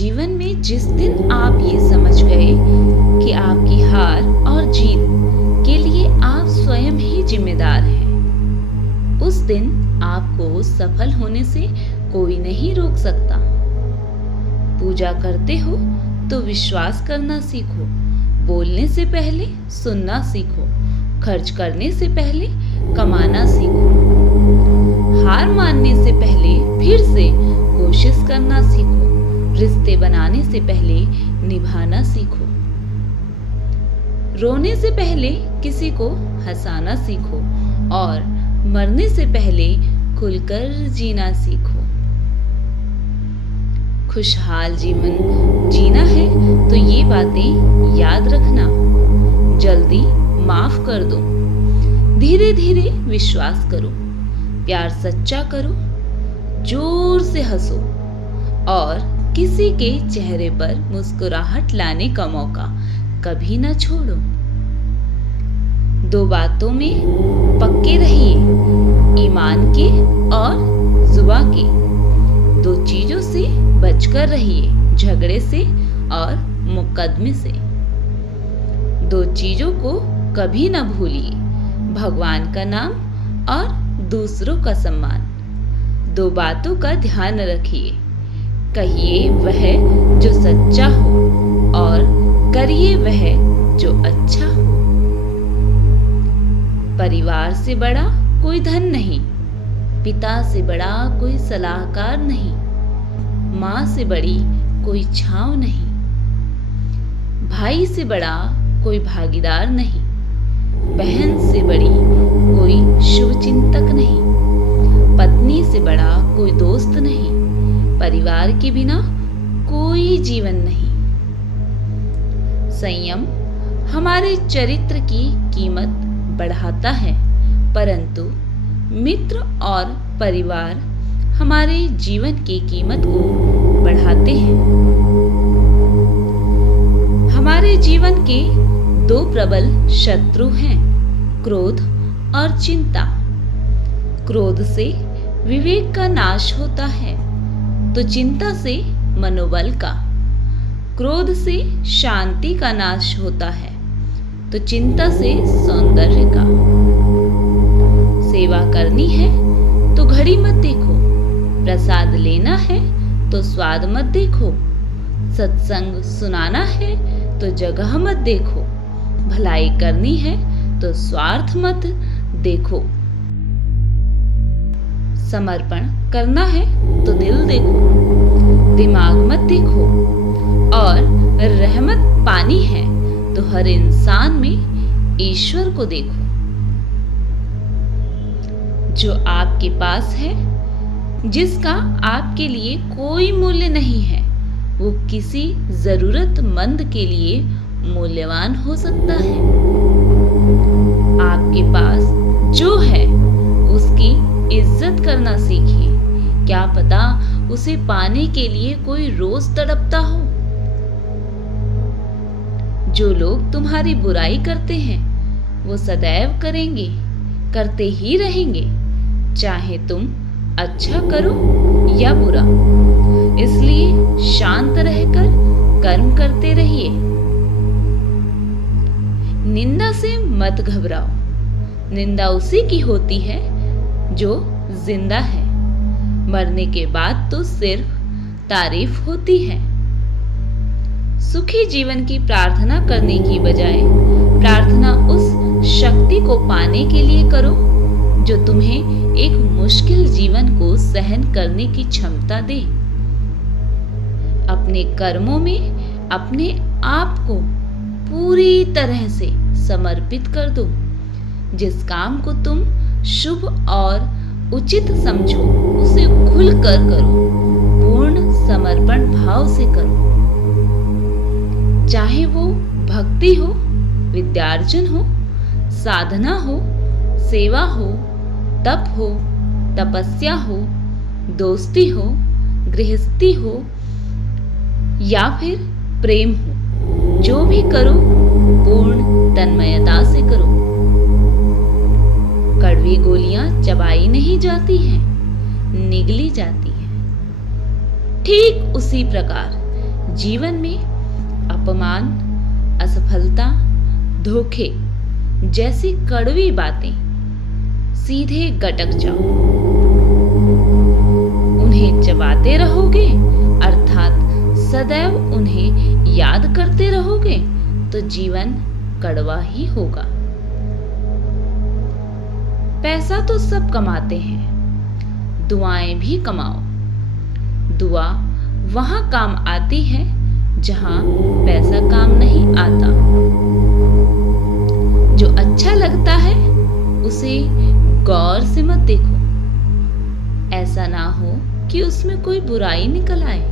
जीवन में जिस दिन आप ये समझ गए कि आपकी हार और जीत के लिए आप स्वयं ही जिम्मेदार हैं, उस दिन आपको सफल होने से कोई नहीं रोक सकता। पूजा करते हो तो विश्वास करना सीखो, बोलने से पहले सुनना सीखो, खर्च करने से पहले कमाना सीखो, हार मानने से पहले फिर से कोशिश करना सीखो, रिश्ते बनाने से पहले निभाना सीखो, रोने से पहले किसी को हंसाना सीखो और मरने से पहले खुलकर जीना सीखो। खुशहाल जीवन जीना है तो ये बातें याद रखना। जल्दी माफ कर दो, धीरे धीरे विश्वास करो, प्यार सच्चा करो, जोर से हंसो और किसी के चेहरे पर मुस्कुराहट लाने का मौका कभी न छोड़ो। दो बातों में पक्के रहिए, ईमान के और जुबान के। दो चीजों से बचकर रहिए, झगड़े से और मुकदमे से। दो चीजों को कभी न भूलिए, भगवान का नाम और दूसरों का सम्मान। दो बातों का ध्यान रखिए, कहिए वह जो सच्चा हो और करिए वह जो अच्छा हो। परिवार से बड़ा कोई धन नहीं, पिता से बड़ा कोई सलाहकार नहीं, माँ से बड़ी कोई छांव नहीं, भाई से बड़ा कोई भागीदार नहीं, बहन से बड़ी कोई शुभचिंतक नहीं, पत्नी से बड़ा कोई दोस्त नहीं, परिवार के बिना कोई जीवन नहीं। संयम हमारे चरित्र की कीमत बढ़ाता है, परंतु मित्र और परिवार हमारे जीवन की कीमत को बढ़ाते हैं। हमारे जीवन के दो प्रबल शत्रु हैं, क्रोध और चिंता। क्रोध से विवेक का नाश होता है तो चिंता से मनोबल का, क्रोध से शांति का नाश होता है तो चिंता से सौंदर्य का। सेवा करनी है तो घड़ी मत देखो, प्रसाद लेना है तो स्वाद मत देखो, सत्संग सुनाना है तो जगह मत देखो, भलाई करनी है तो स्वार्थ मत देखो, समर्पण करना है तो दिल देखो, दिमाग मत देखो, और रहमत पानी है तो हर इंसान में ईश्वर को देखो। जो आपके पास है, जिसका आपके लिए कोई मूल्य नहीं है, वो किसी जरूरतमंद के लिए मूल्यवान हो सकता है। आपके पास जो है उसकी इज्जत करना सीखिए, क्या पता उसे पाने के लिए कोई रोज तड़पता हो। जो लोग तुम्हारी बुराई करते हैं वो सदैव करेंगे, करते ही रहेंगे, चाहे तुम अच्छा करो या बुरा। इसलिए शांत रहकर कर्म करते रहिए। निंदा से मत घबराओ, निंदा उसी की होती है जो जिंदा है, मरने के बाद तो सिर्फ तारीफ होती है। सुखी जीवन की प्रार्थना करने की बजाय प्रार्थना उस शक्ति को पाने के लिए करो जो तुम्हें एक मुश्किल जीवन को सहन करने की क्षमता दे। अपने कर्मों में अपने आप को पूरी तरह से समर्पित कर दो। जिस काम को तुम शुभ और उचित समझो उसे खुलकर करो, पूर्ण समर्पण भाव से करो। चाहे वो भक्ति हो, विद्यार्जन हो, साधना हो, सेवा हो, तप हो, तपस्या हो, दोस्ती हो, गृहस्थी हो या फिर प्रेम हो, जो भी करो पूर्ण तन्मयता से करो। कड़वी गोलियां चबाई नहीं जाती हैं, निगली जाती हैं। ठीक उसी प्रकार जीवन में अपमान, असफलता, धोखे जैसी कड़वी बातें सीधे गटक जाओ। उन्हें चबाते रहोगे अर्थात सदैव उन्हें याद करते रहोगे तो जीवन कड़वा ही होगा। पैसा तो सब कमाते हैं, दुआएं भी कमाओ। दुआ वहां काम आती है जहां पैसा काम नहीं आता। जो अच्छा लगता है उसे गौर से मत देखो, ऐसा ना हो कि उसमें कोई बुराई निकल आए।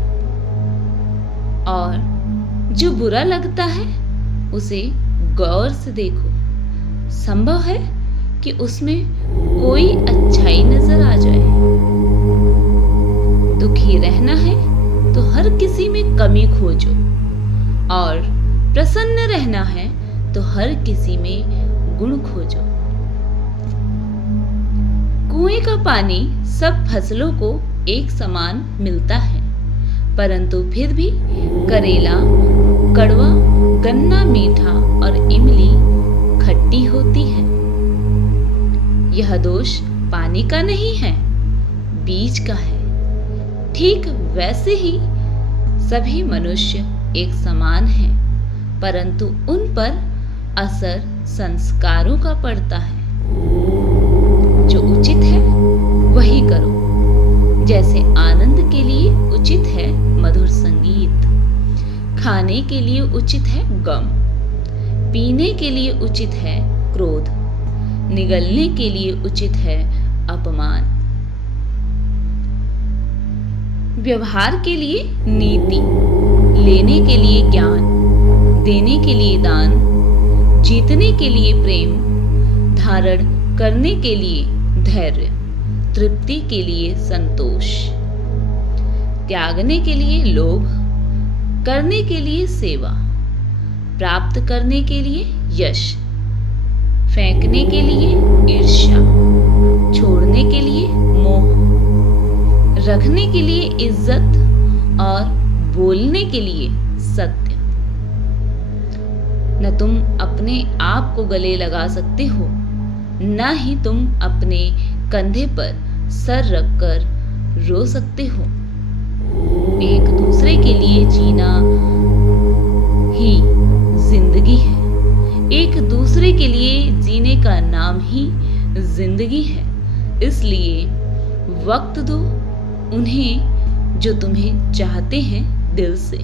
और जो बुरा लगता है उसे गौर से देखो, संभव है कि उसमें कोई अच्छाई नजर आ जाए। दुखी रहना है तो हर किसी में कमी खोजो, और प्रसन्न रहना है तो हर किसी में गुण खोजो। कुएं का पानी सब फसलों को एक समान मिलता है, परंतु फिर भी करेला कड़वा, गन्ना मीठा और इमली खट्टी होती है। यह दोष पानी का नहीं है, बीज का है। ठीक वैसे ही सभी मनुष्य एक समान हैं, परंतु उन पर असर संस्कारों का पड़ता है। जो उचित है वही करो। जैसे आनंद के लिए उचित है मधुर संगीत, खाने के लिए उचित है गम, पीने के लिए उचित है क्रोध, निगलने के लिए उचित है अपमान। व्यवहार के लिए नीति, लेने के लिए ज्ञान, देने के लिए दान, जीतने के लिए प्रेम, धारण करने के लिए धैर्य, तृप्ति के लिए संतोष, त्यागने के लिए लोभ, करने के लिए सेवा, प्राप्त करने के लिए यश, फेंकने के लिए ईर्ष्या, छोड़ने के लिए मोह, रखने के लिए इज्जत और बोलने के लिए सत्य। न तुम अपने आप को गले लगा सकते हो, न ही तुम अपने कंधे पर सर रखकर रो सकते हो। एक दूसरे के लिए जीना ही जिंदगी है। एक दूसरे के लिए जीने का नाम ही जिंदगी है। इसलिए वक्त दो उन्हें जो तुम्हें चाहते हैं दिल से।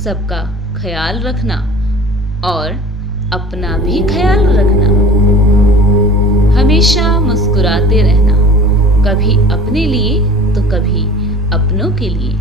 सबका ख्याल रखना और अपना भी ख्याल रखना। हमेशा मुस्कुराते रहना, कभी अपने लिए तो कभी अपनों के लिए।